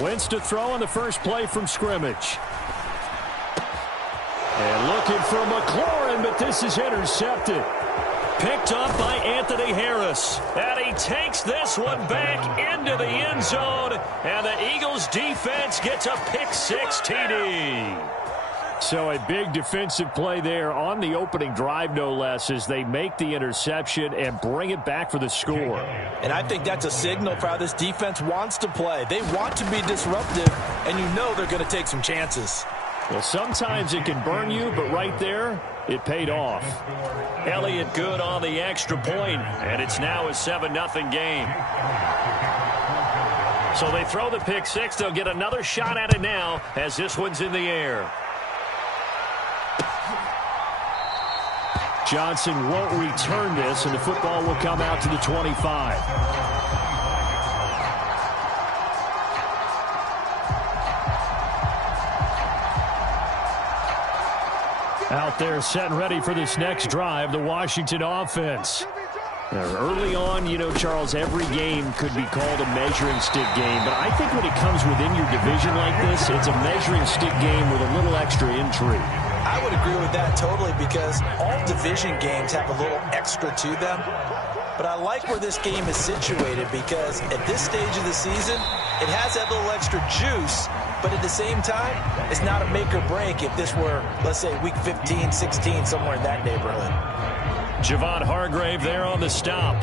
Wentz to throw on the first play from scrimmage. And looking for McLaurin, but this is intercepted. Picked up by Anthony Harris. And he takes this one back into the end zone. And the Eagles defense gets a pick-6 TD. So a big defensive play there on the opening drive, no less, as they make the interception and bring it back for the score. And I think that's a signal for how this defense wants to play. They want to be disruptive, and you know they're going to take some chances. Well, sometimes it can burn you, but right there, it paid off. Elliott good on the extra point, and it's now a 7-0 game. So they throw the pick-6. They'll get another shot at it now as this one's in the air. Johnson won't return this, and the football will come out to the 25. Out there set and ready for this next drive, the Washington offense. Now, early on, you know, Charles, every game could be called a measuring stick game, but I think when it comes within your division like this, it's a measuring stick game with a little extra intrigue. I would agree with that totally because all division games have a little extra to them. But I like where this game is situated because at this stage of the season, it has that little extra juice. But at the same time, it's not a make or break if this were, let's say, week 15, 16, somewhere in that neighborhood. Javon Hargrave there on the stop.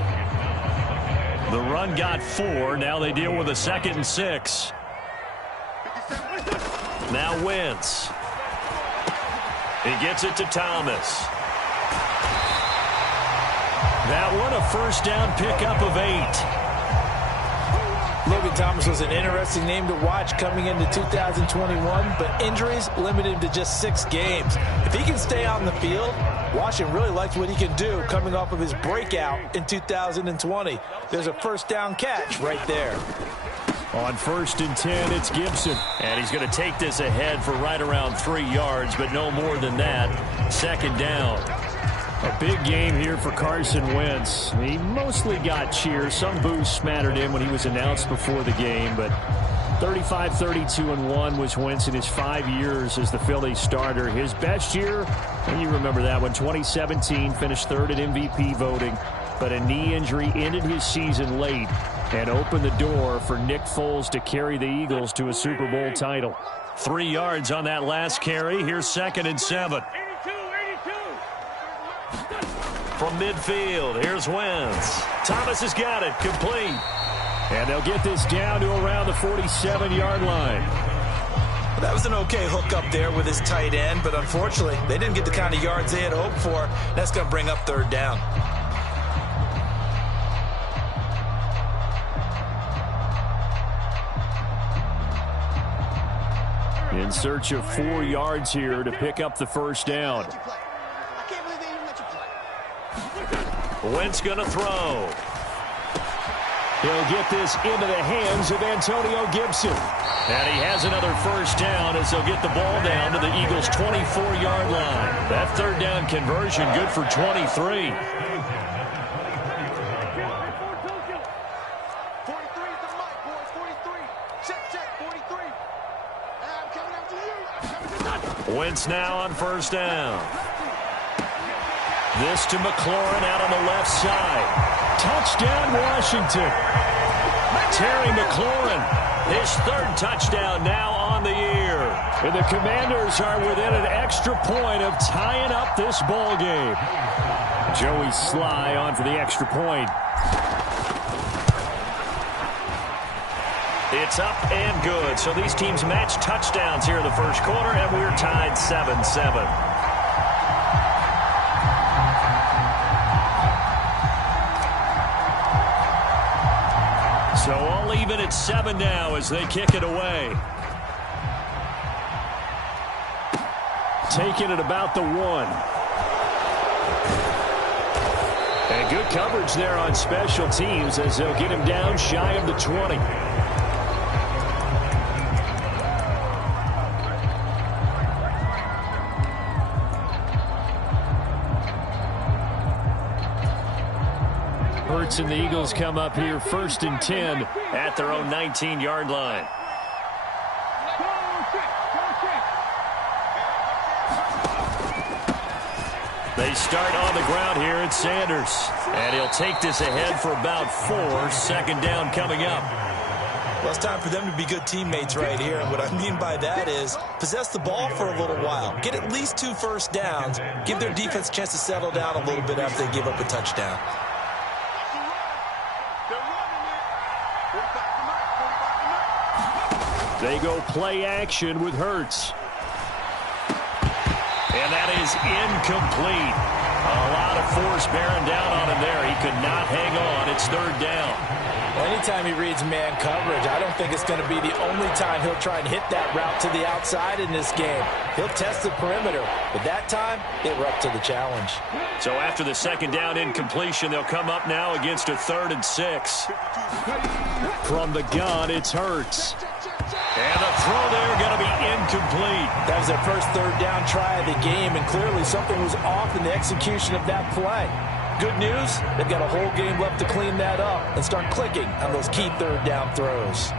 The run got 4. Now they deal with a 2nd and 6. Now Wentz. He gets it to Thomas. That one a first down pickup of 8. Logan Thomas was an interesting name to watch coming into 2021, but injuries limited him to just 6 games. If he can stay on the field, Washington really likes what he can do coming off of his breakout in 2020. There's a first down catch right there. On 1st and 10, it's Gibson. And he's going to take this ahead for right around 3 yards, but no more than that. 2nd down. A big game here for Carson Wentz. He mostly got cheers. Some boos smattered in when he was announced before the game, but 35-32-1 was Wentz in his 5 years as the Phillies starter. His best year, and you remember that one, 2017, finished 3rd in MVP voting, but a knee injury ended his season late and opened the door for Nick Foles to carry the Eagles to a Super Bowl title. 3 yards on that last carry. Here's 2nd and 7. From midfield, here's Wentz. Thomas has got it, complete. And they'll get this down to around the 47-yard line. That was an okay hook up there with his tight end, but unfortunately, they didn't get the kind of yards they had hoped for. That's going to bring up 3rd down. In search of 4 yards here to pick up the first down. Wentz going to throw. He'll get this into the hands of Antonio Gibson. And he has another first down as they'll get the ball down to the Eagles' 24-yard line. That 3rd down conversion good for 23. Wentz now on 1st down. This to McLaurin out on the left side. Touchdown, Washington. Terry McLaurin, his 3rd touchdown now on the year. And the Commanders are within an extra point of tying up this ball game. Joey Sly on for the extra point. It's up and good. So these teams match touchdowns here in the first quarter, and we're tied 7-7. So all even at 7 now as they kick it away. Taking it about the 1. And good coverage there on special teams as they'll get him down shy of the 20. And the Eagles come up here 1st and 10 at their own 19-yard line. They start on the ground here at Sanders. And he'll take this ahead for about 4. Second down coming up. Well, it's time for them to be good teammates right here. And what I mean by that is possess the ball for a little while. Get at least 2 first downs. Give their defense a chance to settle down a little bit after they give up a touchdown. They go play action with Hurts. And that is incomplete. A lot of force bearing down on him there. He could not hang on. It's third down. Anytime he reads man coverage, I don't think it's going to be the only time he'll try and hit that route to the outside in this game. He'll test the perimeter, but that time, they were up to the challenge. So after the second down incompletion, they'll come up now against a 3rd and 6. From the gun, it's Hurts. And the throw there going to be incomplete. That was their first third down try of the game, and clearly something was off in the execution of that play. Good news, they've got a whole game left to clean that up and start clicking on those key third down throws.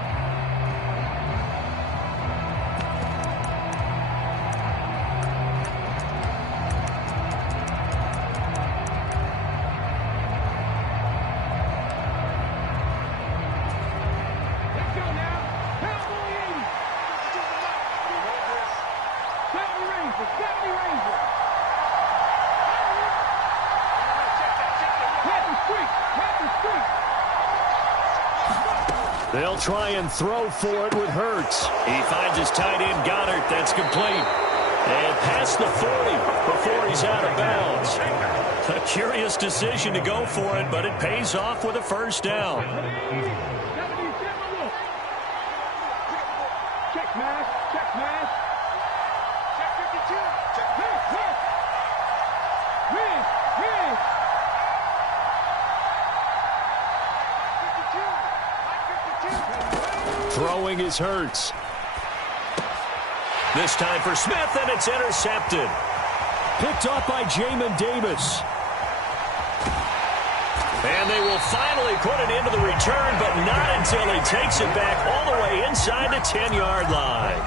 They'll try and throw for it with Hurts. He finds his tight end, Goddard. That's complete. And past the 40 before he's out of bounds. A curious decision to go for it, but it pays off with a first down. Check, man. Check, man. Check 52. Check. Win. Throwing is Hurts. This time for Smith, and it's intercepted. Picked off by Jamin Davis. And they will finally put it into the return, but not until he takes it back all the way inside the 10-yard line.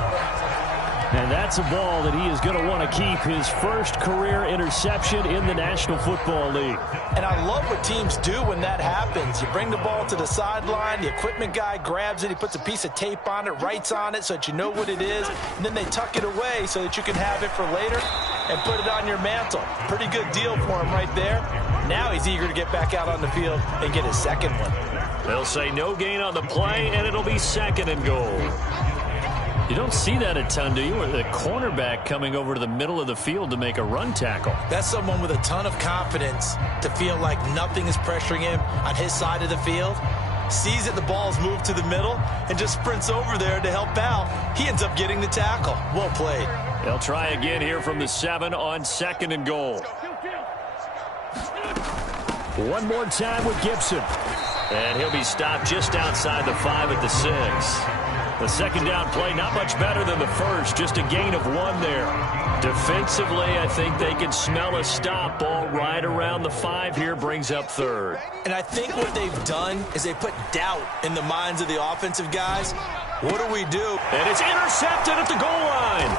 And that's a ball that he is going to want to keep, his first career interception in the National Football League. And I love what teams do when that happens. You bring the ball to the sideline, the equipment guy grabs it, he puts a piece of tape on it, writes on it so that you know what it is, and then they tuck it away so that you can have it for later and put it on your mantle. Pretty good deal for him right there. Now he's eager to get back out on the field and get his second one. They'll say no gain on the play, and it'll be 2nd and goal. You don't see that a ton, do you? Or the cornerback coming over to the middle of the field to make a run tackle. That's someone with a ton of confidence to feel like nothing is pressuring him on his side of the field. Sees that the ball's moved to the middle and just sprints over there to help out. He ends up getting the tackle. Well played. They'll try again here from the 7 on 2nd and goal. One more time with Gibson. And he'll be stopped just outside the 5 at the 6. The second down play, not much better than the first, just a gain of 1 there. Defensively, I think they can smell a stop. Ball right around the 5 here, brings up 3rd. And I think what they've done is they put doubt in the minds of the offensive guys. What do we do? And it's intercepted at the goal line.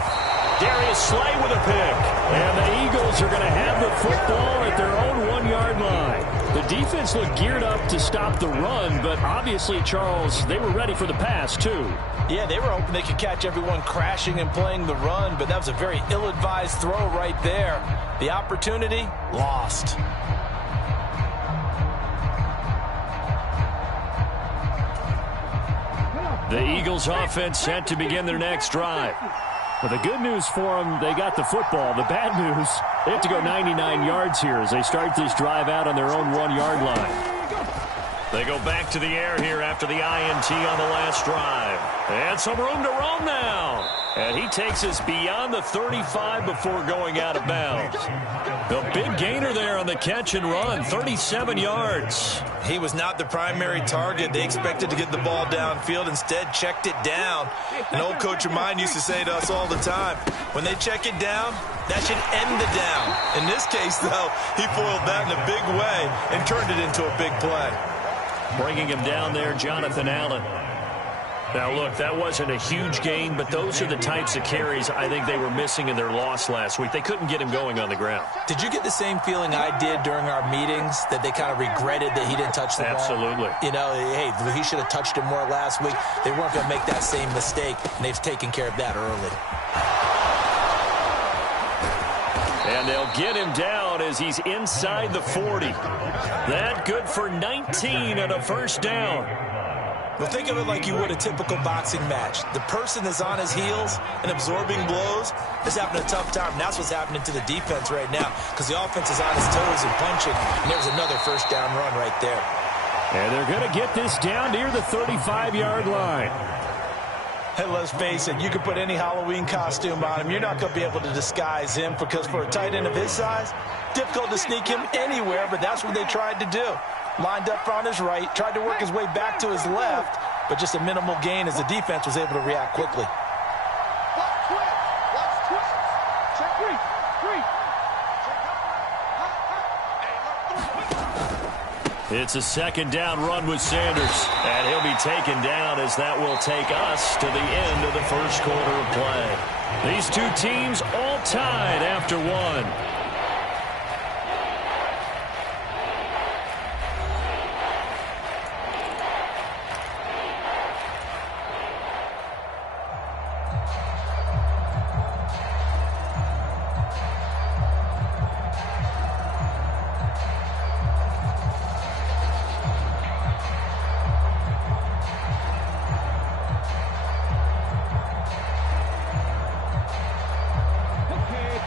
Darius Slay with a pick. And the Eagles are going to have the football at their own 1-yard line. The defense looked geared up to stop the run, but obviously, Charles, they were ready for the pass, too. Yeah, they were hoping they could catch everyone crashing and playing the run, but that was a very ill-advised throw right there. The opportunity, lost. The Eagles offense set to begin their next drive. Well, the good news for them, they got the football. The bad news, they have to go 99 yards here as they start this drive out on their own 1-yard line. They go back to the air here after the INT on the last drive. And some room to roam now. And he takes us beyond the 35 before going out of bounds. The big gainer there on the catch and run, 37 yards. He was not the primary target. They expected to get the ball downfield. Instead, checked it down. An old coach of mine used to say to us all the time, when they check it down, that should end the down. In this case, though, he foiled that in a big way and turned it into a big play. Bringing him down there, Jonathan Allen. Now, look, that wasn't a huge gain, but those are the types of carries I think they were missing in their loss last week. They couldn't get him going on the ground. Did you get the same feeling I did during our meetings, that they kind of regretted that he didn't touch the ball? Absolutely. You know, hey, he should have touched it more last week. They weren't going to make that same mistake, and they've taken care of that early. And they'll get him down as he's inside the 40. That good for 19 and a first down. Well, think of it like you would a typical boxing match. The person that's on his heels and absorbing blows is having a tough time. And that's what's happening to the defense right now, because the offense is on his toes and punching. And there's another first down run right there. And they're going to get this down near the 35-yard line. Hey, let's face it, you can put any Halloween costume on him. You're not going to be able to disguise him, because for a tight end of his size, difficult to sneak him anywhere, but that's what they tried to do. Lined up on his right, tried to work his way back to his left, but just a minimal gain as the defense was able to react quickly. It's a second down run with Sanders, and he'll be taken down as that will take us to the end of the first quarter of play. These two teams all tied after one.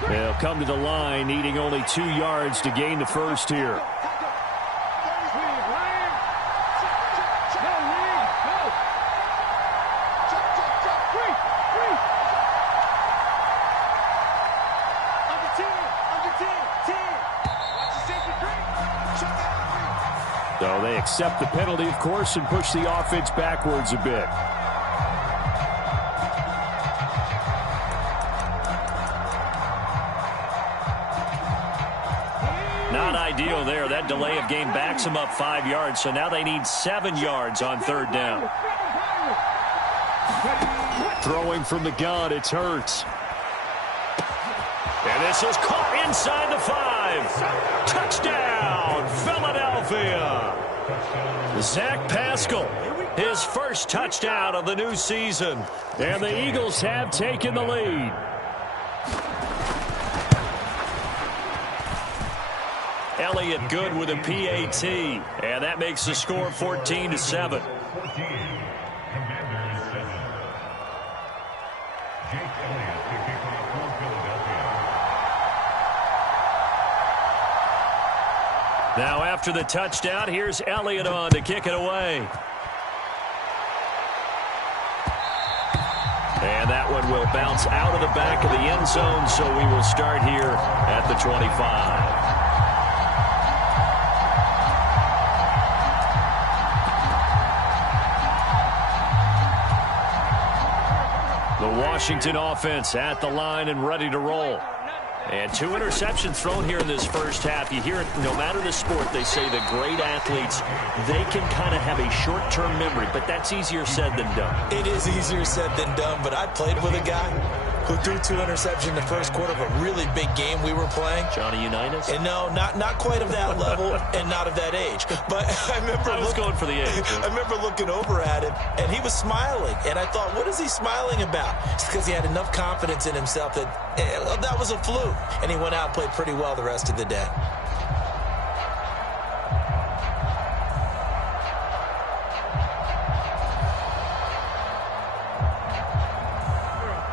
They'll come to the line, needing only 2 yards to gain the first here. So they accept the penalty, of course, and push the offense backwards a bit. Not ideal there. That delay of game backs them up 5 yards, so now they need 7 yards on third down. Throwing from the gun, it's Hurts. And this is caught inside the 5. Touchdown, Philadelphia. Zach Pascal, his first touchdown of the new season. And the Eagles have taken the lead. Elliott good with a PAT, and that makes the score 14-7. Now after the touchdown, here's Elliott on to kick it away. And that one will bounce out of the back of the end zone, so we will start here at the 25. The Washington offense at the line and ready to roll. And 2 interceptions thrown here in this first half. You hear it, no matter the sport, they say the great athletes, they can kind of have a short-term memory, but that's easier said than done. It is easier said than done, but I played with a guy who threw 2 interceptions in the first quarter of a really big game we were playing. Johnny Unitas? And no, not quite of that level and not of that age. But I remember I was going for the age. I remember looking over at him, and he was smiling. And I thought, what is he smiling about? It's because he had enough confidence in himself that that was a fluke. And he went out and played pretty well the rest of the day.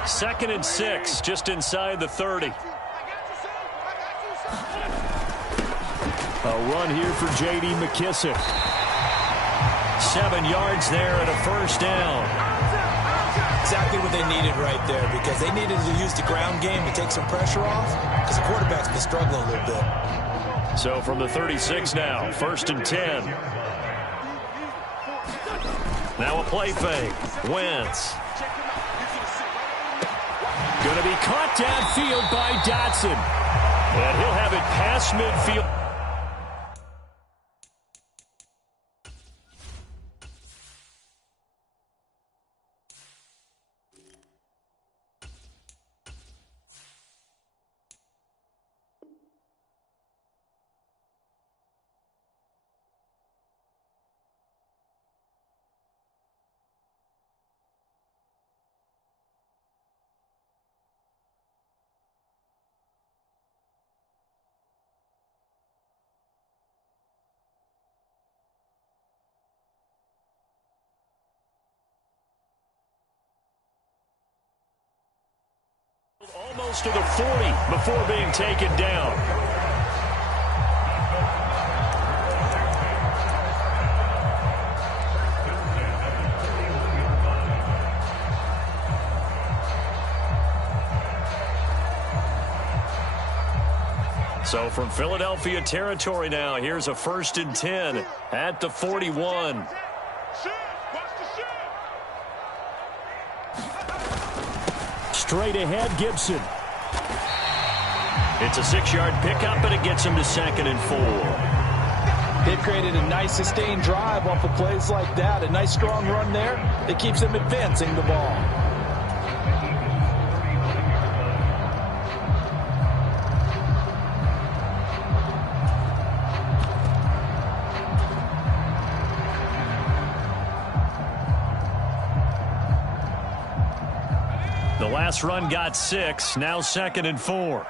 Second and 6, just inside the 30. A run here for J.D. McKissick. 7 yards there and a first down. Exactly what they needed right there, because they needed to use the ground game to take some pressure off, because the quarterback's been struggling a little bit. So from the 36 now, 1st and 10. Now a play fake. Wentz. Going to be caught downfield by Dotson. And he'll have it past midfield. Almost to the 40 before being taken down. So from Philadelphia territory now, here's a 1st and 10 at the 41. Straight ahead, Gibson. It's a 6-yard pickup, and it gets him to 2nd and 4. They've created a nice sustained drive off of plays like that. A nice strong run there that keeps them advancing the ball. The last run got 6, now 2nd and 4.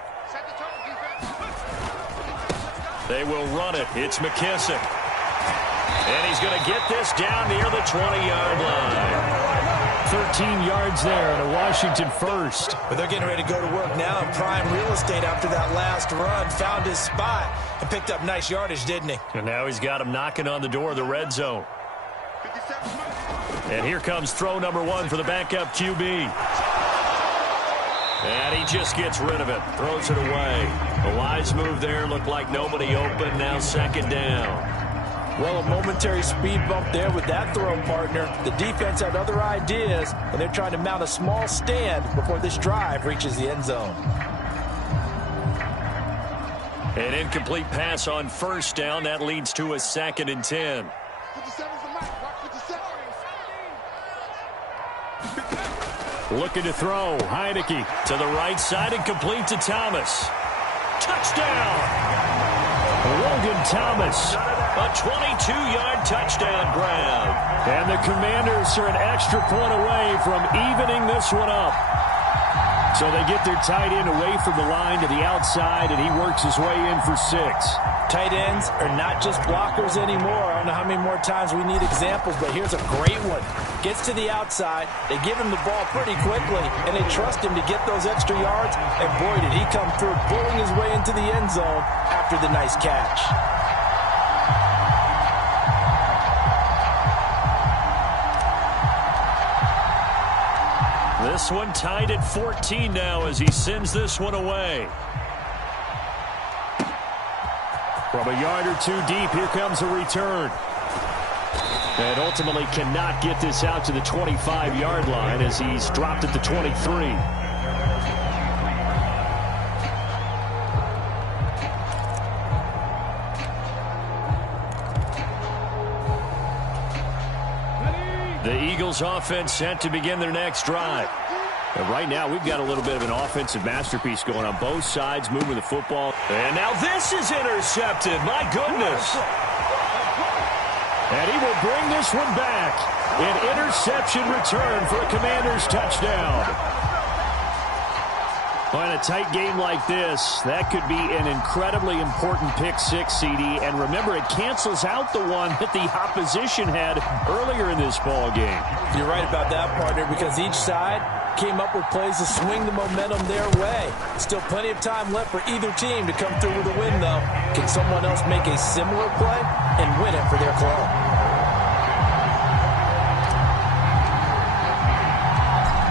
They will run it. It's McKissick. And he's going to get this down near the 20-yard line. 13 yards there and a Washington first. But they're getting ready to go to work now in prime real estate after that last run. Found his spot and picked up nice yardage, didn't he? And now he's got him knocking on the door of the red zone. And here comes throw number 1 for the backup QB. And he just gets rid of it. Throws it away. A wise move there. Looked like nobody open. Now 2nd down. Well, a momentary speed bump there with that throw, partner. The defense had other ideas, and they're trying to mount a small stand before this drive reaches the end zone. An incomplete pass on 1st down. That leads to a 2nd and 10. Looking to throw. Heineke to the right side and complete to Thomas. Touchdown! Logan Thomas. A 22-yard touchdown grab. And the Commanders are an extra point away from evening this one up. So they get their tight end away from the line to the outside, and he works his way in for 6. Tight ends are not just blockers anymore. I don't know how many more times we need examples, but here's a great one. Gets to the outside, they give him the ball pretty quickly, and they trust him to get those extra yards, and boy, did he come through, bulling his way into the end zone after the nice catch. This one tied at 14 now as he sends this one away. From a yard or 2 deep, here comes a return. And ultimately cannot get this out to the 25-yard line as he's dropped at the 23. The Eagles offense set to begin their next drive. And right now, we've got a little bit of an offensive masterpiece going on both sides, moving the football. And now this is intercepted. My goodness. And he will bring this one back. An interception return for a Commanders touchdown. Well, in a tight game like this, that could be an incredibly important pick 6, CD. And remember, it cancels out the one that the opposition had earlier in this ball game. You're right about that, partner, because each side came up with plays to swing the momentum their way. Still plenty of time left for either team to come through with a win, though. Can someone else make a similar play and win it for their club?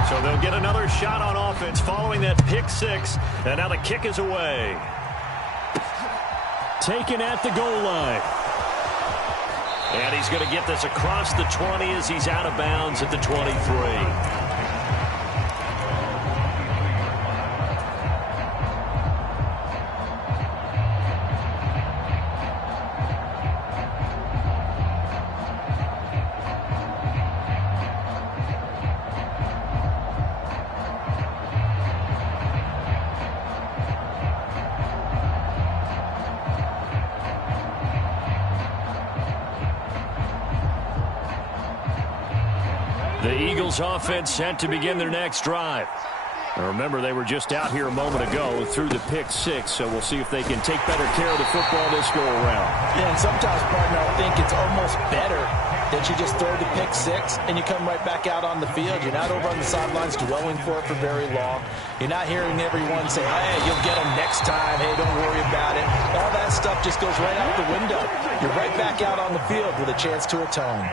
So they'll get another shot on offense following that pick 6. And now the kick is away. Taken at the goal line. And he's going to get this across the 20 as he's out of bounds at the 23. The Eagles offense set to begin their next drive. Now remember, they were just out here a moment ago through the pick 6, so we'll see if they can take better care of the football this go around. Yeah, and sometimes, partner, I think it's almost better that you just throw the pick six and you come right back out on the field. You're not over on the sidelines dwelling for it for very long. You're not hearing everyone say, hey, you'll get them next time. Hey, don't worry about it. All that stuff just goes right out the window. You're right back out on the field with a chance to atone.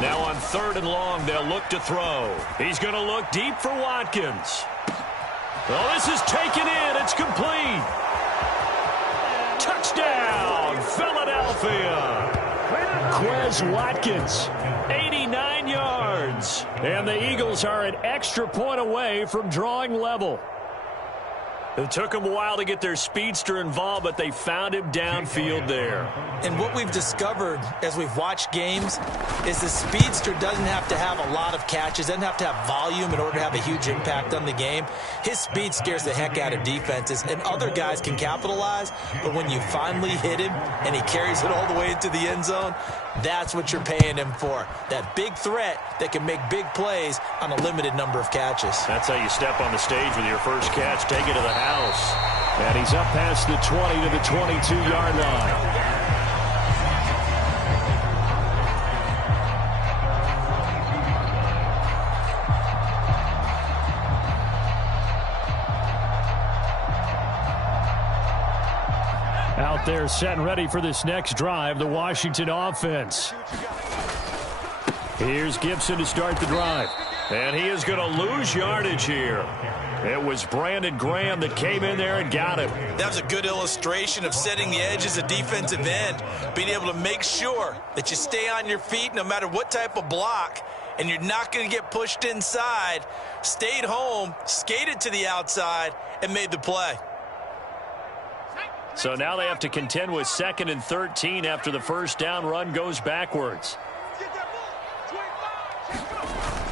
Now on 3rd and long, they'll look to throw. He's going to look deep for Watkins. Oh, this is taken in. It's complete. Touchdown, Philadelphia. Quez Watkins, 89 yards. And the Eagles are an extra point away from drawing level. It took them a while to get their speedster involved, but they found him downfield there. And what we've discovered as we've watched games is the speedster doesn't have to have a lot of catches, doesn't have to have volume in order to have a huge impact on the game. His speed scares the heck out of defenses, and other guys can capitalize, but when you finally hit him and he carries it all the way into the end zone, that's what you're paying him for. That big threat that can make big plays on a limited number of catches. That's how you step on the stage with your first catch. Take it to the house. And he's up past the 20 to the 22-yard line. Out there set and ready for this next drive, the Washington offense. Here's Gibson to start the drive. And he is going to lose yardage here. It was Brandon Graham that came in there and got him. That was a good illustration of setting the edge as a defensive end, being able to make sure that you stay on your feet no matter what type of block, and you're not going to get pushed inside. Stayed home, skated to the outside, and made the play. So now they have to contend with 2nd and 13 after the first down run goes backwards.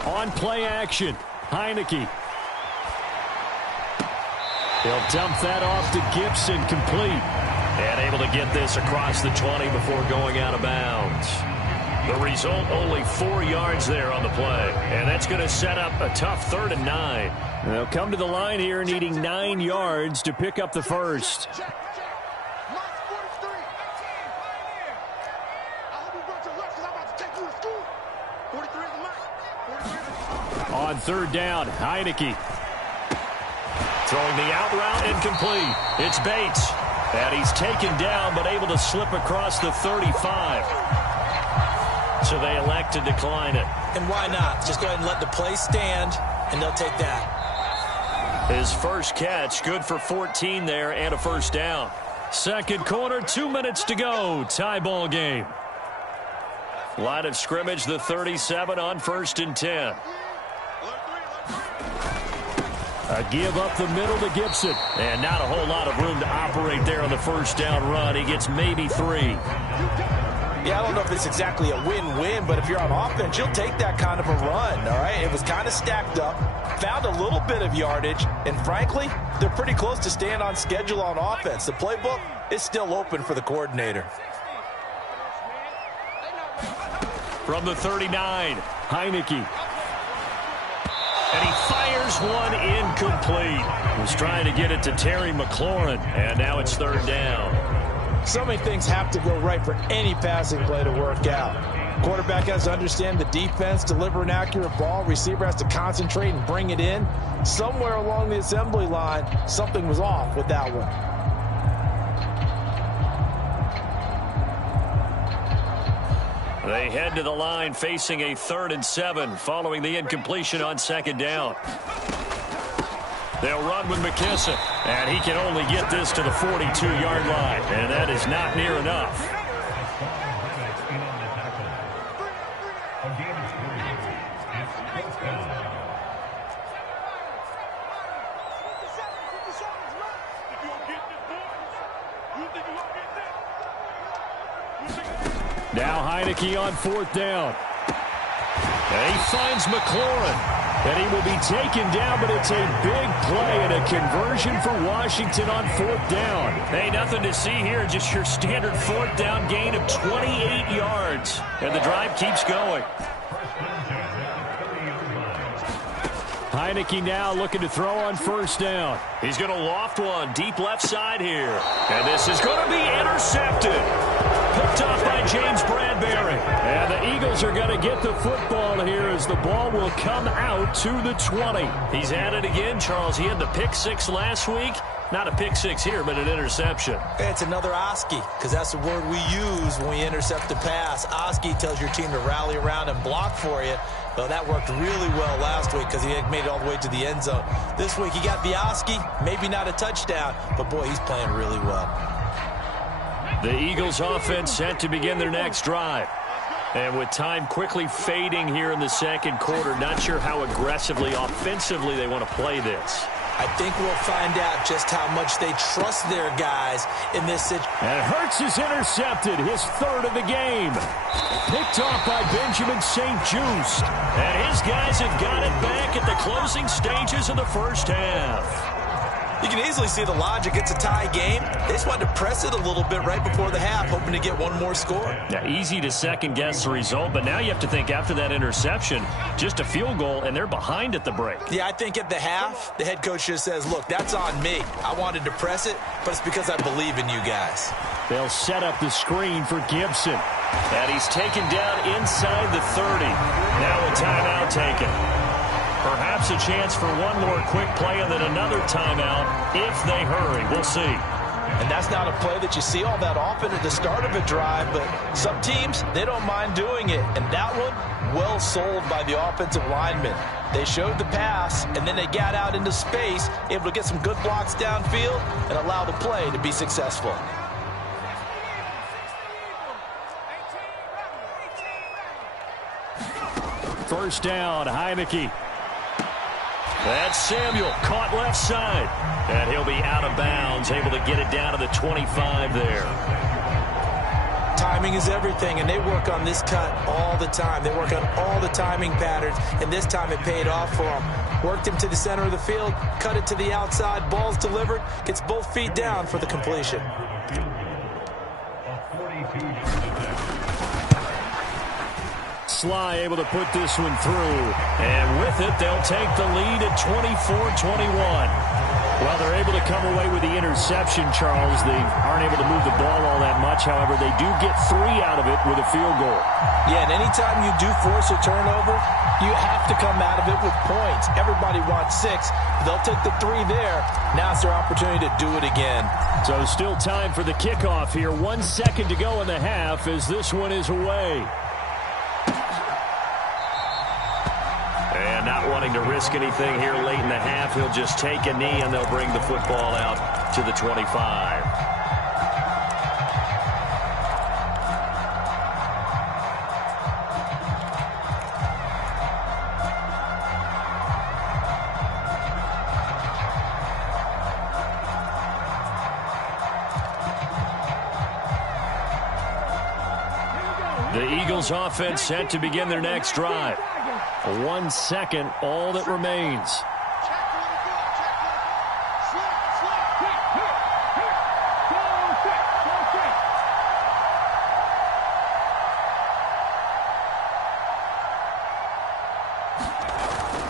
On play action, Heineke. He'll dump that off to Gibson, complete. And able to get this across the 20 before going out of bounds. The result, only 4 yards there on the play. And that's going to set up a tough 3rd and 9. They'll come to the line here needing 9 yards to pick up the first. On 3rd down, Heineke. Throwing the out route incomplete. It's Bates. And he's taken down but able to slip across the 35. So they elect to decline it. And why not? Just go ahead and let the play stand, and they'll take that. His first catch, good for 14 there and a first down. Second quarter, 2 minutes to go. Tie ball game. Line of scrimmage, the 37 on 1st and 10. A give up the middle to Gibson. And not a whole lot of room to operate there on the first down run. He gets maybe 3. Yeah, I don't know if it's exactly a win-win, but if you're on offense, you'll take that kind of a run, all right? It was kind of stacked up, found a little bit of yardage, and frankly, they're pretty close to staying on schedule on offense. The playbook is still open for the coordinator. From the 39, Heineke. And he fires one incomplete. Was trying to get it to Terry McLaurin, and now it's 3rd down. So many things have to go right for any passing play to work out. Quarterback has to understand the defense, deliver an accurate ball. Receiver has to concentrate and bring it in. Somewhere along the assembly line, something was off with that one. They head to the line facing a 3rd and 7 following the incompletion on 2nd down. They'll run with McKissick, and he can only get this to the 42-yard line, and that is not near enough. Now Heineke on 4th down. And he finds McLaurin. And he will be taken down, but it's a big play and a conversion for Washington on 4th down. Hey, nothing to see here, just your standard 4th down gain of 28 yards. And the drive keeps going. Heineke now looking to throw on first down. He's going to loft one deep left side here. And this is going to be intercepted. Picked up by James Bradbury. And the Eagles are going to get the football here as the ball will come out to the 20. He's at it again, Charles. He had the pick six last week. Not a pick six here, but an interception. It's another Oski, because that's the word we use when we intercept a pass. Oski tells your team to rally around and block for you. Well, that worked really well last week because he had made it all the way to the end zone. This week he got the Oski, maybe not a touchdown, but boy, he's playing really well. The Eagles offense set to begin their next drive. And with time quickly fading here in the second quarter, not sure how aggressively, offensively they want to play this. I think we'll find out just how much they trust their guys in this situation. And Hurts is intercepted, his third of the game. Picked off by Benjamin St-Juste. And his guys have got it back at the closing stages of the first half. You can easily see the logic. It's a tie game. They just wanted to press it a little bit right before the half, hoping to get one more score. Yeah, easy to second-guess the result, but now you have to think after that interception, just a field goal, and they're behind at the break. Yeah, I think at the half, the head coach just says, look, that's on me. I wanted to press it, but it's because I believe in you guys. They'll set up the screen for Gibson. And he's taken down inside the 30. Now a timeout taken. Perhaps a chance for one more quick play and then another timeout if they hurry. We'll see. And that's not a play that you see all that often at the start of a drive, but some teams, they don't mind doing it. And that one, well sold by the offensive linemen. They showed the pass, and then they got out into space, able to get some good blocks downfield and allow the play to be successful. First down, Heineke. That's Samuel, caught left side. And he'll be out of bounds, able to get it down to the 25 there. Timing is everything, and they work on this cut all the time. They work on all the timing patterns, and this time it paid off for them. Worked him to the center of the field, cut it to the outside, ball's delivered, gets both feet down for the completion. Sly able to put this one through. And with it, they'll take the lead at 24-21. Well, they're able to come away with the interception, Charles. They aren't able to move the ball all that much. However, they do get 3 out of it with a field goal. Yeah, and anytime you do force a turnover, you have to come out of it with points. Everybody wants 6. They'll take the 3 there. Now it's their opportunity to do it again. So still time for the kickoff here. 1 second to go in the half as this one is away. And not wanting to risk anything here late in the half, he'll just take a knee and they'll bring the football out to the 25. The Eagles offense set to begin their next drive. 1 second, all that remains.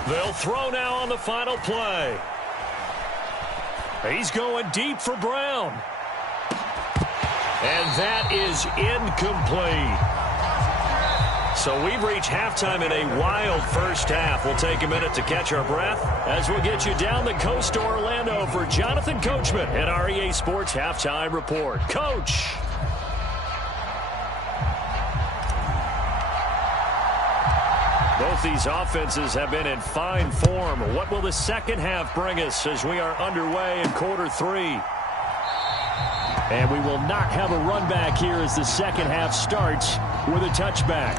They'll throw now on the final play. He's going deep for Brown. And that is incomplete. So we've reached halftime in a wild first half. We'll take a minute to catch our breath as we'll get you down the coast to Orlando for Jonathan Coachman at our EA Sports Halftime Report. Coach. Both these offenses have been in fine form. What will the second half bring us as we are underway in quarter 3? And we will not have a run back here as the second half starts with a touchback.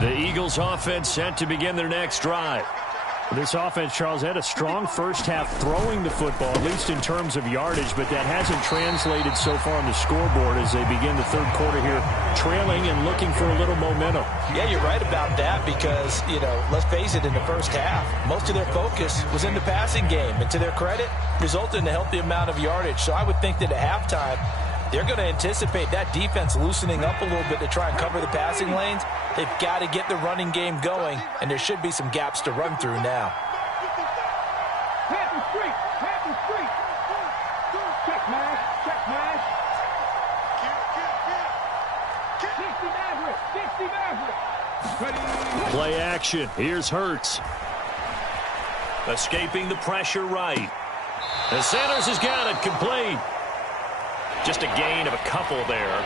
The Eagles offense set to begin their next drive. This offense, Charles, had a strong first half throwing the football, at least in terms of yardage, but that hasn't translated so far on the scoreboard as they begin the third quarter here, trailing and looking for a little momentum. Yeah, you're right about that because, let's face it, in the first half, most of their focus was in the passing game. And to their credit, resulted in a healthy amount of yardage. So I would think that at halftime, they're going to anticipate that defense loosening up a little bit to try and cover the passing lanes. They've got to get the running game going, and there should be some gaps to run through now. Play action. Here's Hurts. Escaping the pressure right. And Sanders has got it complete. Just a gain of a couple there.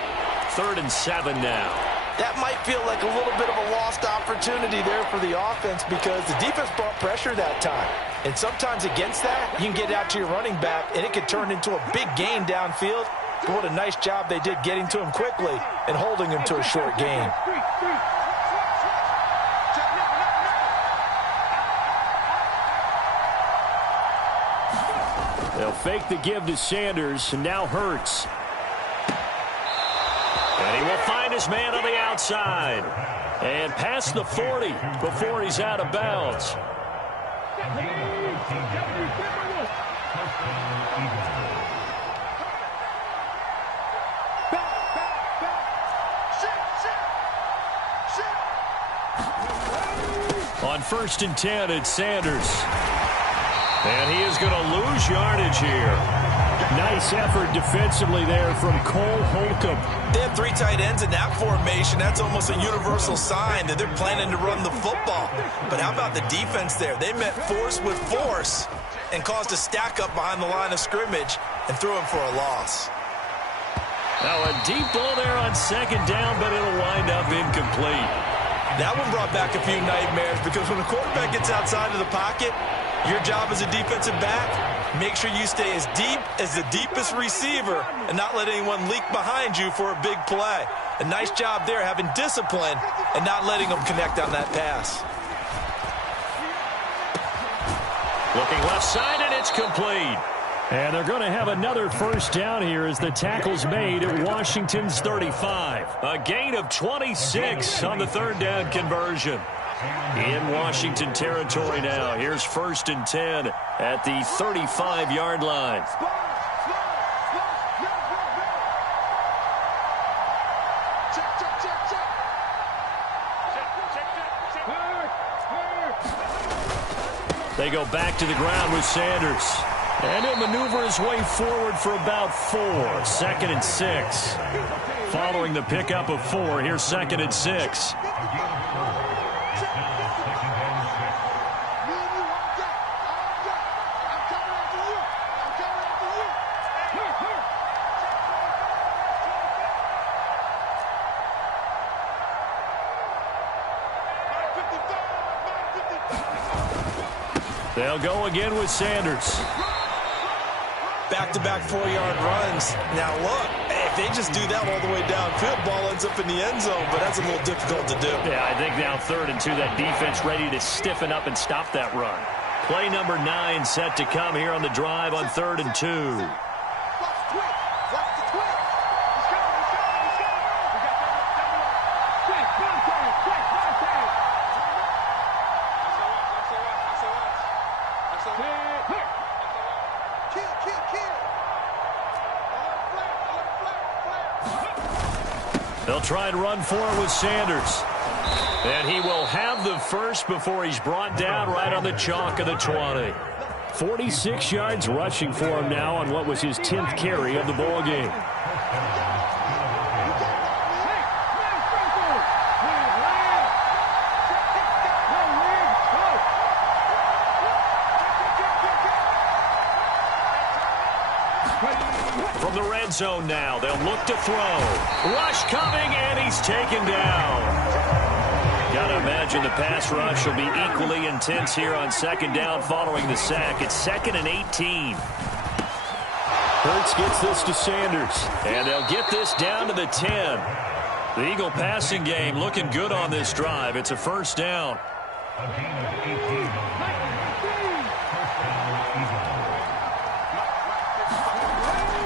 3rd and 7 now. That might feel like a little bit of a lost opportunity there for the offense because the defense brought pressure that time. And sometimes against that, you can get out to your running back, and it could turn into a big gain downfield. But what a nice job they did getting to him quickly and holding him to a short gain. They'll fake the give to Sanders, and now Hurts. And he will find his man on the outside. And past the 40 before he's out of bounds. On 1st and 10, it's Sanders. And he is going to lose yardage here. Nice effort defensively there from Cole Holcomb. They have 3 tight ends in that formation. That's almost a universal sign that they're planning to run the football. But how about the defense there? They met force with force and caused a stack up behind the line of scrimmage and threw him for a loss. Now a deep ball there on 2nd down, but it'll wind up incomplete. That one brought back a few nightmares because when a quarterback gets outside of the pocket, your job as a defensive back, make sure you stay as deep as the deepest receiver and not let anyone leak behind you for a big play. A nice job there having discipline and not letting them connect on that pass. Looking left side, and it's complete. And they're going to have another 1st down here as the tackle's made at Washington's 35. A gain of 26 on the 3rd down conversion. In Washington territory now. Here's 1st and 10 at the 35-yard line. They go back to the ground with Sanders. And he'll maneuver his way forward for about 4. 2nd and 6. Following the pickup of 4, here's 2nd and 6. They'll go again with Sanders. Back-to-back 4-yard runs. Now, look, if they just do that all the way downfield, ball ends up in the end zone, but that's a little difficult to do. Yeah, I think now 3rd and 2, that defense ready to stiffen up and stop that run. Play number 9 set to come here on the drive on 3rd and 2. They'll try and run for it with Sanders. And he will have the first before he's brought down right on the chalk of the 20. 46 yards rushing for him now on what was his 10th carry of the ball game. From the red zone now, they'll look to throw. Rush coming, and he's taken down. Got to imagine the pass rush will be equally intense here on 2nd down following the sack. It's 2nd and 18. Hurts gets this to Sanders, and they'll get this down to the 10. The Eagle passing game looking good on this drive. It's a 1st down.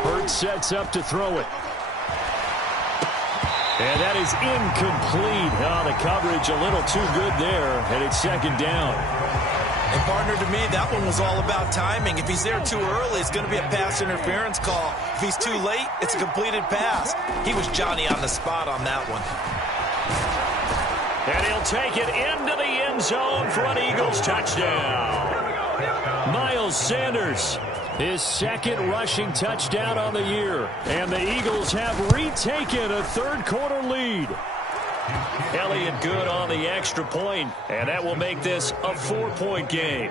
Hurts sets up to throw it. And that is incomplete. Oh, the coverage a little too good there, and it's second down. And, partner, to me, that one was all about timing. If he's there too early, it's going to be a pass interference call. If he's too late, it's a completed pass. He was Johnny on the spot on that one. And he'll take it into the end zone for an Eagles touchdown. Miles Sanders, his second rushing touchdown on the year. And the Eagles have retaken a third-quarter lead. Elliott good on the extra point, and that will make this a 4-point game.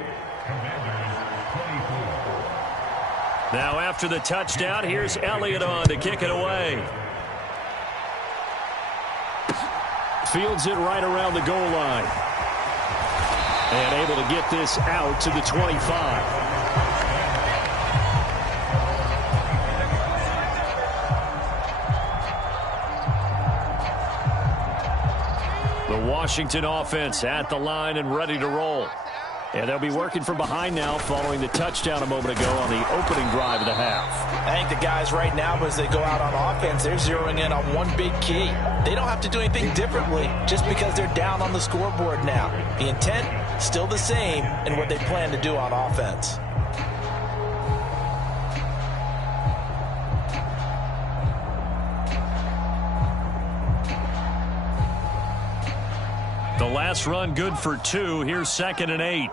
Now after the touchdown, here's Elliott on to kick it away. Fields it right around the goal line. And able to get this out to the 25. The Washington offense at the line and ready to roll. And they'll be working from behind now following the touchdown a moment ago on the opening drive of the half. I think the guys right now, as they go out on offense, they're zeroing in on one big key. They don't have to do anything differently just because they're down on the scoreboard now. The intent, still the same in what they plan to do on offense. The last run good for 2. Here's 2nd and 8.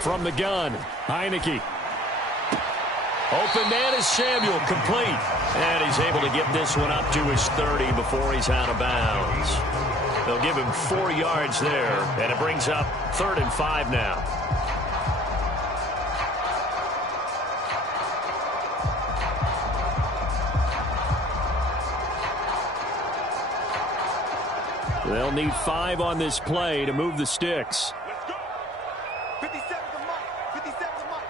From the gun, Heineke. Open man is Samuel, complete. And he's able to get this one up to his 30 before he's out of bounds. They'll give him 4 yards there, and it brings up 3rd and 5 now. They'll need 5 on this play to move the sticks. Let's go. 57's the mark. 57's the mark.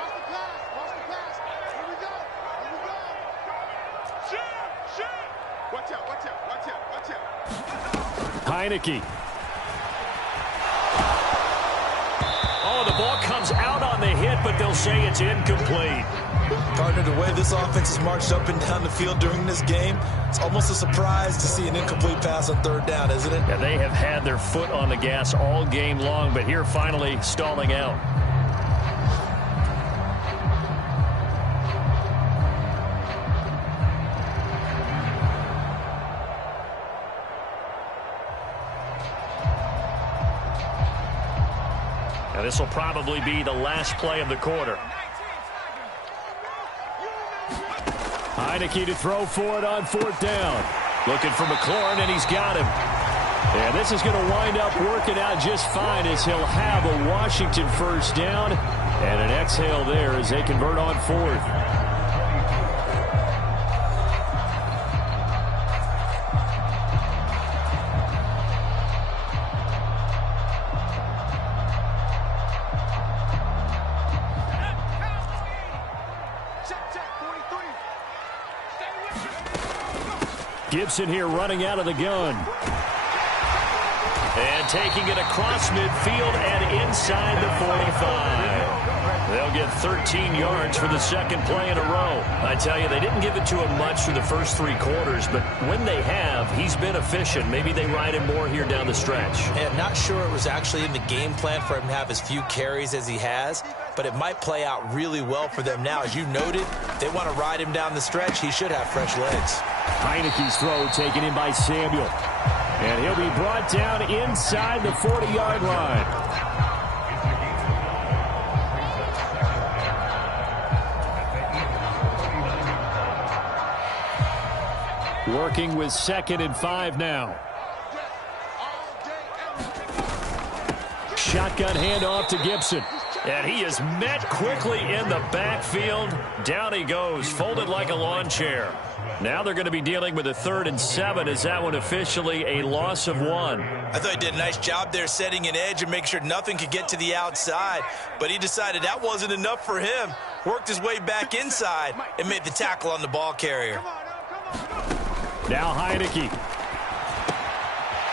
Watch the pass. Watch the pass. Here we go. Here we go. Shoot. Watch out. Watch out. Watch out. Watch out. Heineke. Oh, the ball comes out on the hit, but they'll say it's incomplete. Partner, the way this offense has marched up and down the field during this game, it's almost a surprise to see an incomplete pass on 3rd down, isn't it? Yeah, they have had their foot on the gas all game long, but here finally stalling out. Now this will probably be the last play of the quarter. Heineke to throw for it on 4th down. Looking for McLaurin, and he's got him. And this is going to wind up working out just fine as he'll have a Washington 1st down. And an exhale there as they convert on 4th. Gibson here running out of the gun. And taking it across midfield and inside the 45. They'll get 13 yards for the 2nd play in a row. I tell you, they didn't give it to him much for the first 3 quarters, but when they have, he's been efficient. Maybe they ride him more here down the stretch. And not sure it was actually in the game plan for him to have as few carries as he has, but it might play out really well for them now. As you noted, they want to ride him down the stretch. He should have fresh legs. Heineke's throw taken in by Samuel. And he'll be brought down inside the 40-yard line. Working with 2nd and 5 now. Shotgun handoff to Gibson. And he is met quickly in the backfield. Down he goes, folded like a lawn chair. Now they're going to be dealing with a 3rd and 7. Is that one officially a loss of 1? I thought he did a nice job there setting an edge and make sure nothing could get to the outside. But he decided that wasn't enough for him. Worked his way back inside and made the tackle on the ball carrier. Come on, Now Heineke.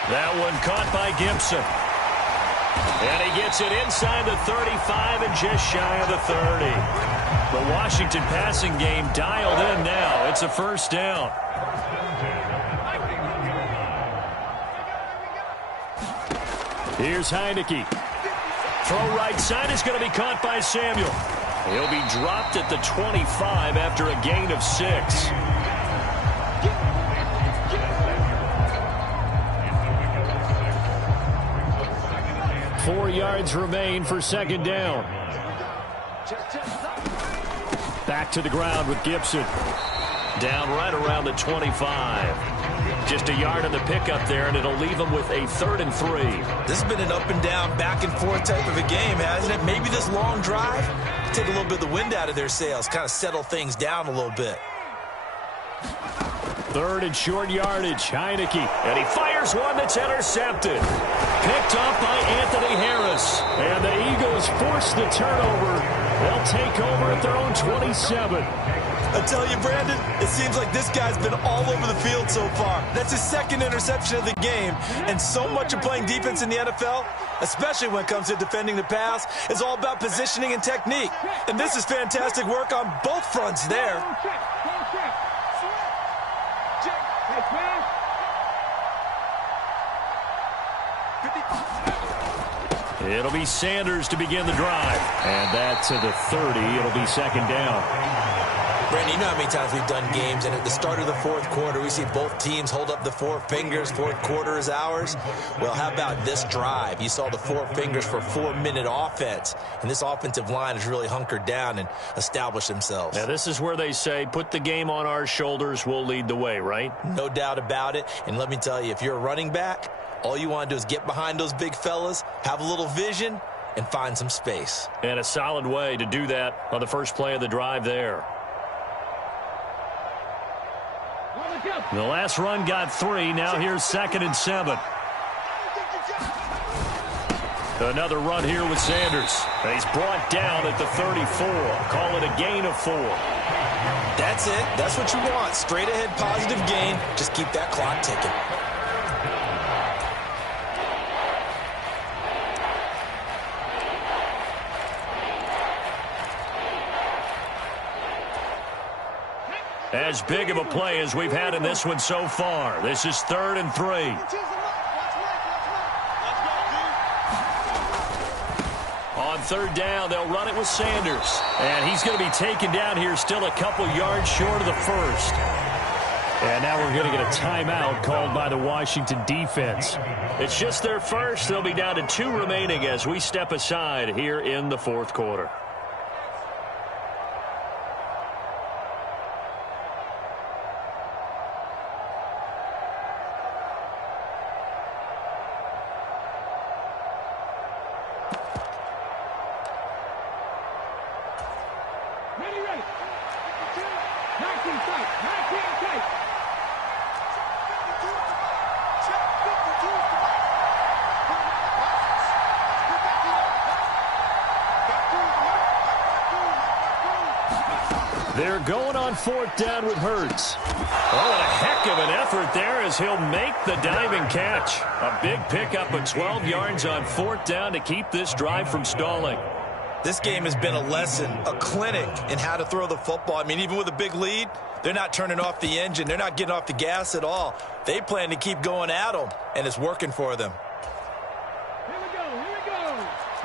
That one caught by Gibson. And he gets it inside the 35 and just shy of the 30. The Washington passing game dialed in now. It's a first down. Here's Heineke. Throw right side is going to be caught by Samuel. He'll be dropped at the 25 after a gain of 6. 4 yards remain for second down. Back to the ground with Gibson. Down right around the 25. Just a yard on the pickup there, and it'll leave them with a 3rd and 3. This has been an up and down, back and forth type of a game, hasn't it? Maybe this long drive, take a little bit of the wind out of their sails, kind of settle things down a little bit. 3rd and short yardage, Heineke. And he fires one that's intercepted. Picked up by Anthony Harris. And the Eagles force the turnover. They'll take over at their own 27. I tell you, Brandon, it seems like this guy's been all over the field so far. That's his 2nd interception of the game. And so much of playing defense in the NFL, especially when it comes to defending the pass, is all about positioning and technique. And this is fantastic work on both fronts there. It'll be Sanders to begin the drive. And that to the 30. It'll be second down. Brandon, you know how many times we've done games, and at the start of the 4th quarter, we see both teams hold up the 4 fingers, 4th quarter is ours. Well, how about this drive? You saw the 4 fingers for 4-minute offense, and this offensive line has really hunkered down and established themselves. Now, this is where they say, put the game on our shoulders, we'll lead the way, right? No doubt about it, and let me tell you, if you're a running back, all you want to do is get behind those big fellas, have a little vision, and find some space. And a solid way to do that on the first play of the drive there. The last run got 3. Now here's 2nd and 7. Another run here with Sanders. And he's brought down at the 34. Call it a gain of 4. That's it. That's what you want. Straight ahead positive gain. Just keep that clock ticking. As big of a play as we've had in this one so far. This is 3rd and 3. On 3rd down, they'll run it with Sanders. And he's going to be taken down here still a couple yards short of the 1st. And now we're going to get a timeout called by the Washington defense. It's just their first. They'll be down to 2 remaining as we step aside here in the 4th quarter. They're going on 4th down with Hurts. Oh, and a heck of an effort there as he'll make the diving catch. A big pickup of 12 yards on 4th down to keep this drive from stalling. This game has been a lesson, a clinic in how to throw the football. I mean, even with a big lead, they're not turning off the engine. They're not getting off the gas at all. They plan to keep going at them, and it's working for them. Here we go.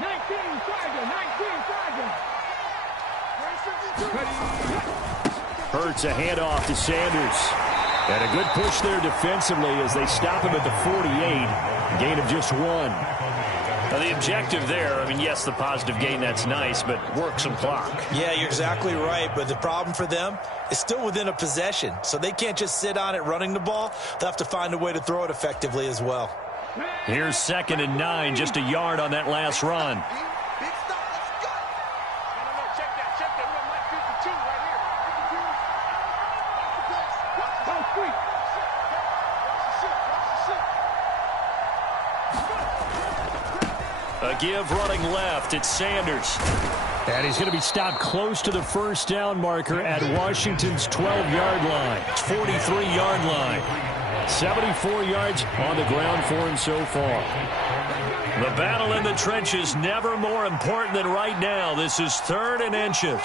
19, Sergeant, 19, Sergeant. Hurts a handoff to Sanders. And a good push there defensively as they stop him at the 48. Gain of just 1. Now the objective there, I mean, yes, the positive gain, that's nice, but work some clock. Yeah, you're exactly right, but the problem for them is still within a possession, so they can't just sit on it running the ball. They'll have to find a way to throw it effectively as well. Here's 2nd and 9, just a yard on that last run. Big stop, let's go. No, check that. We got Mike 52 right here. 52. Go, sweet. A give running left. It's Sanders. And he's going to be stopped close to the first down marker at Washington's 12-yard line. 43-yard line. 74 yards on the ground for him so far. The battle in the trenches never more important than right now. This is 3rd and inches.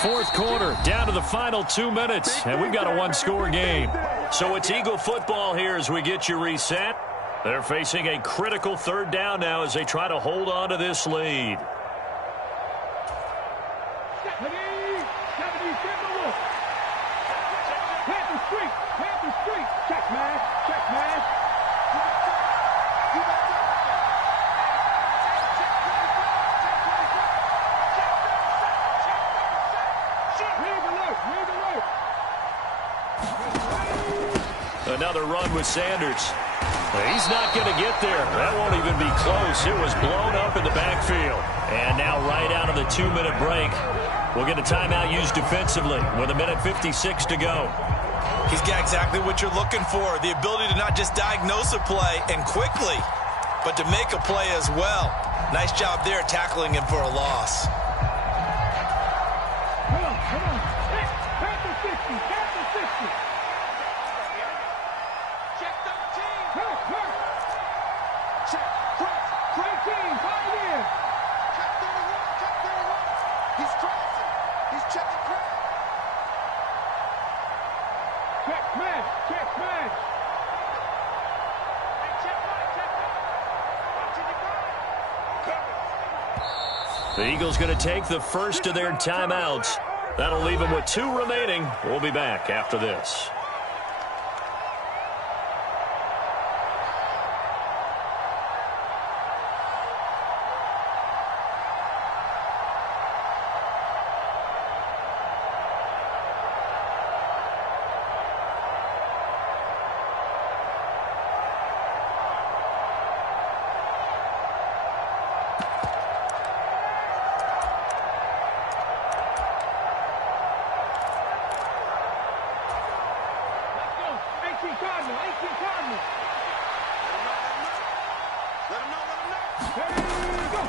Fourth quarter, down to the final 2 minutes, and we've got a one-score game. So it's Eagle football here as we get you reset. They're facing a critical 3rd down now as they try to hold on to this lead. Another run with Sanders. He's not going to get there. That won't even be close. It was blown up in the backfield. And now right out of the 2-minute break, we'll get a timeout used defensively with 1:56 to go. He's got exactly what you're looking for, the ability to not just diagnose a play and quickly, but to make a play as well. Nice job there tackling him for a loss. Come on. Pass the 60. Check 13. Check. Press. 13. Find in. Check 31. He's crossing. He's checking crack. Check smash. Hey, check right. The Eagles going to take the first of their timeouts. That'll leave them with 2 remaining. We'll be back after this.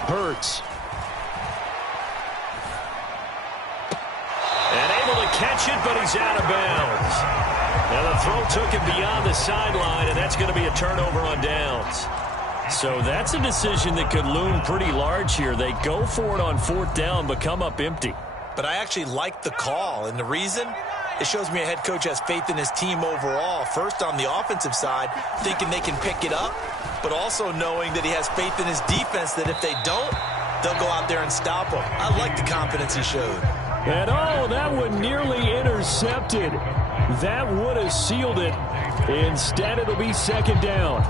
Hurts. And able to catch it, but he's out of bounds. Now the throw took him beyond the sideline, and that's going to be a turnover on downs. So that's a decision that could loom pretty large here. They go for it on 4th down, but come up empty. But I actually like the call, and the reason? It shows me a head coach has faith in his team overall. First, on the offensive side, thinking they can pick it up, but also knowing that he has faith in his defense that if they don't, they'll go out there and stop them. I like the confidence he showed. And oh, that one nearly intercepted. That would have sealed it. Instead, it'll be 2nd down.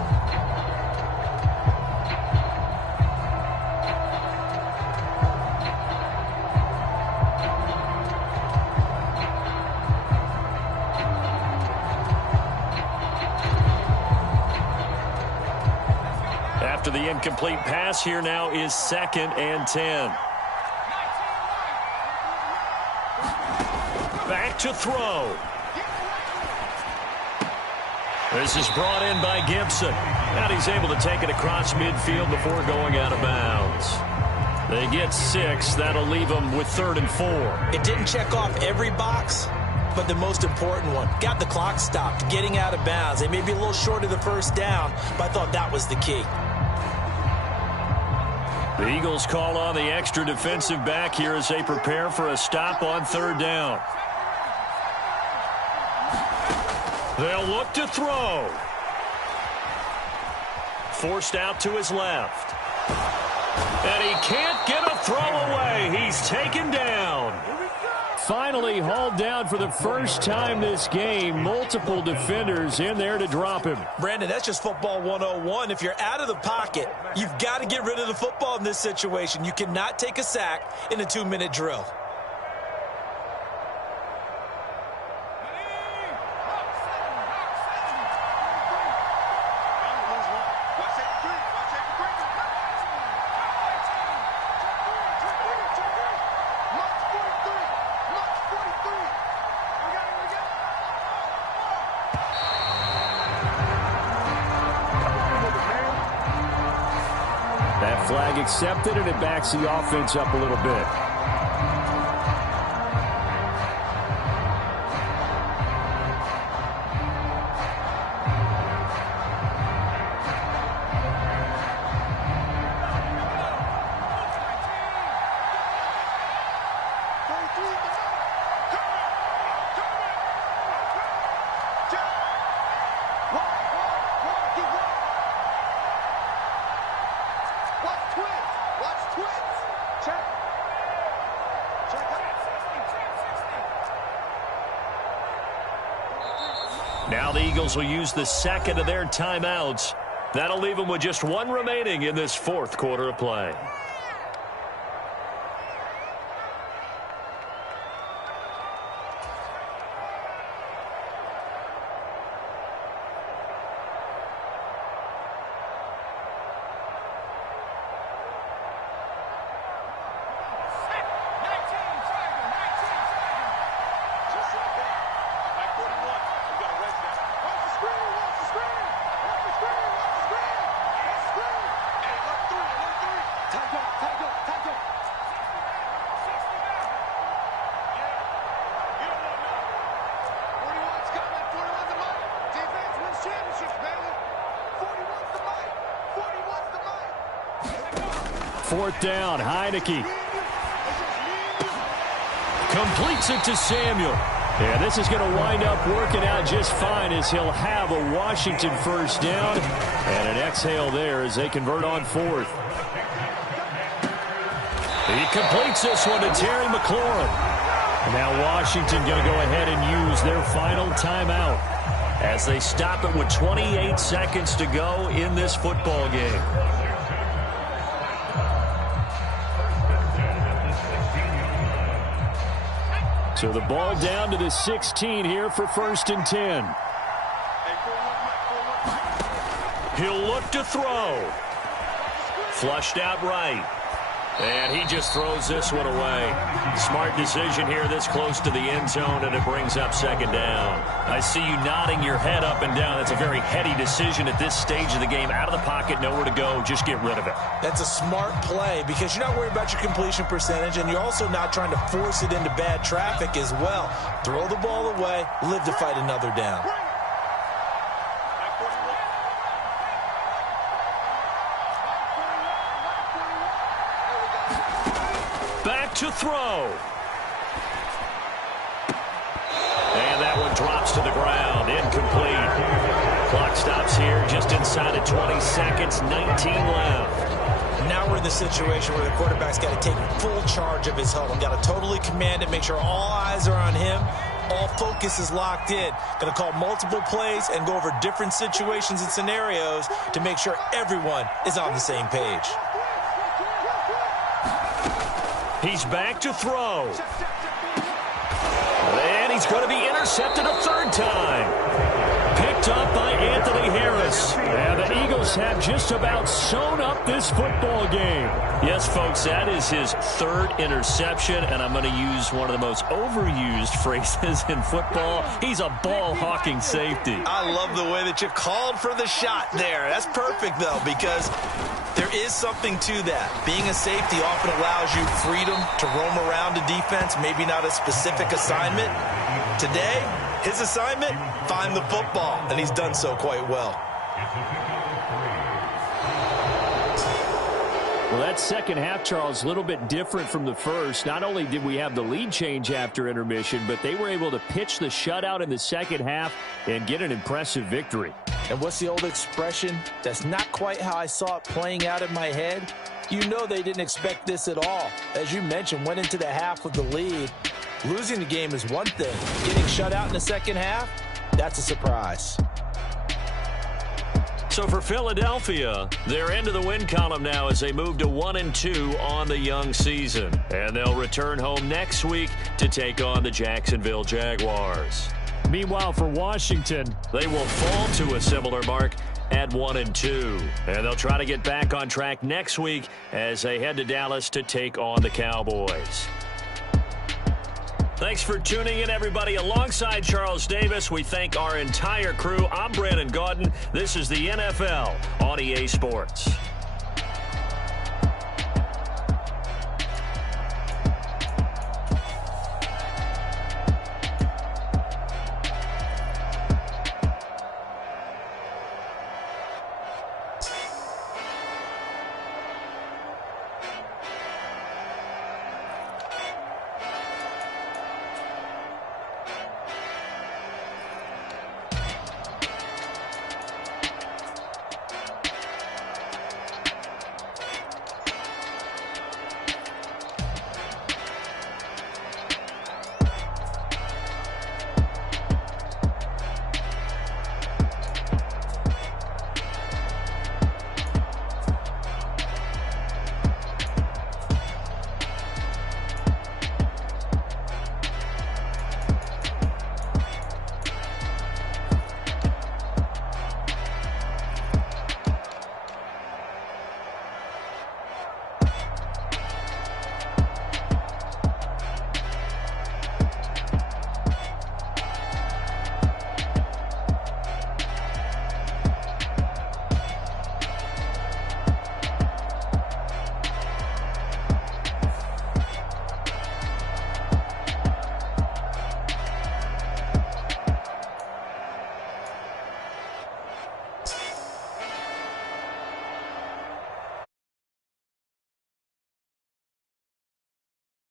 After the incomplete pass, here now is 2nd and 10. Back to throw. This is brought in by Gibson. And he's able to take it across midfield before going out of bounds. They get 6. That'll leave them with 3rd and 4. It didn't check off every box, but the most important one. Got the clock stopped, getting out of bounds. They may be a little short of the 1st down, but I thought that was the key. The Eagles call on the extra defensive back here as they prepare for a stop on 3rd down. They'll look to throw. Forced out to his left. And he can't get a throw away. He's taken down. Finally hauled down for the first time this game. Multiple defenders in there to drop him. Brandon, that's just football 101. If you're out of the pocket, you've got to get rid of the football in this situation. You cannot take a sack in a 2-minute drill. Flag accepted, and it backs the offense up a little bit. Now the Eagles will use the second of their timeouts. That'll leave them with just one remaining in this fourth quarter of play. Fourth down, Heineke. Completes it to Samuel. Yeah, this is going to wind up working out just fine as he'll have a Washington first down. And an exhale there as they convert on fourth. He completes this one to Terry McLaurin. Now Washington going to go ahead and use their final timeout as they stop it with 28 seconds to go in this football game. So the ball down to the 16 here for 1st and 10. He'll look to throw. Flushed out right. And he just throws this one away. Smart decision here this close to the end zone, and it brings up second down. I see you nodding your head up and down. That's a very heady decision at this stage of the game. Out of the pocket, nowhere to go. Just get rid of it. That's a smart play because you're not worried about your completion percentage, and you're also not trying to force it into bad traffic as well. Throw the ball away, live to fight another down. Back to throw. And that one drops to the ground. Incomplete. Clock stops here just inside of 20 seconds. 19 left. Now we're in the situation where the quarterback's got to take full charge of his huddle. Got to totally command it, make sure all eyes are on him. All focus is locked in. Going to call multiple plays and go over different situations and scenarios to make sure everyone is on the same page. He's back to throw. And he's going to be intercepted a third time. Picked up by Anthony Harris. And the Eagles have just about sewn up this football game. Yes, folks, that is his third interception, and I'm going to use one of the most overused phrases in football. He's a ball-hawking safety. I love the way that you called for the shot there. That's perfect, though, because there is something to that. Being a safety often allows you freedom to roam around a defense, maybe not a specific assignment. Today, his assignment, find the football, and he's done so quite well. Well, that second half, Charles, a little bit different from the first. Not only did we have the lead change after intermission, but they were able to pitch the shutout in the second half and get an impressive victory. And what's the old expression? That's not quite how I saw it playing out in my head. You know they didn't expect this at all. As you mentioned, went into the half with the lead. Losing the game is one thing. Getting shut out in the second half, that's a surprise. So for Philadelphia, they're into the win column now as they move to 1-2 on the young season. And they'll return home next week to take on the Jacksonville Jaguars. Meanwhile, for Washington, they will fall to a similar mark at 1-2. And they'll try to get back on track next week as they head to Dallas to take on the Cowboys. Thanks for tuning in, everybody. Alongside Charles Davis, we thank our entire crew. I'm Brandon Gaudin. This is the NFL on EA Sports.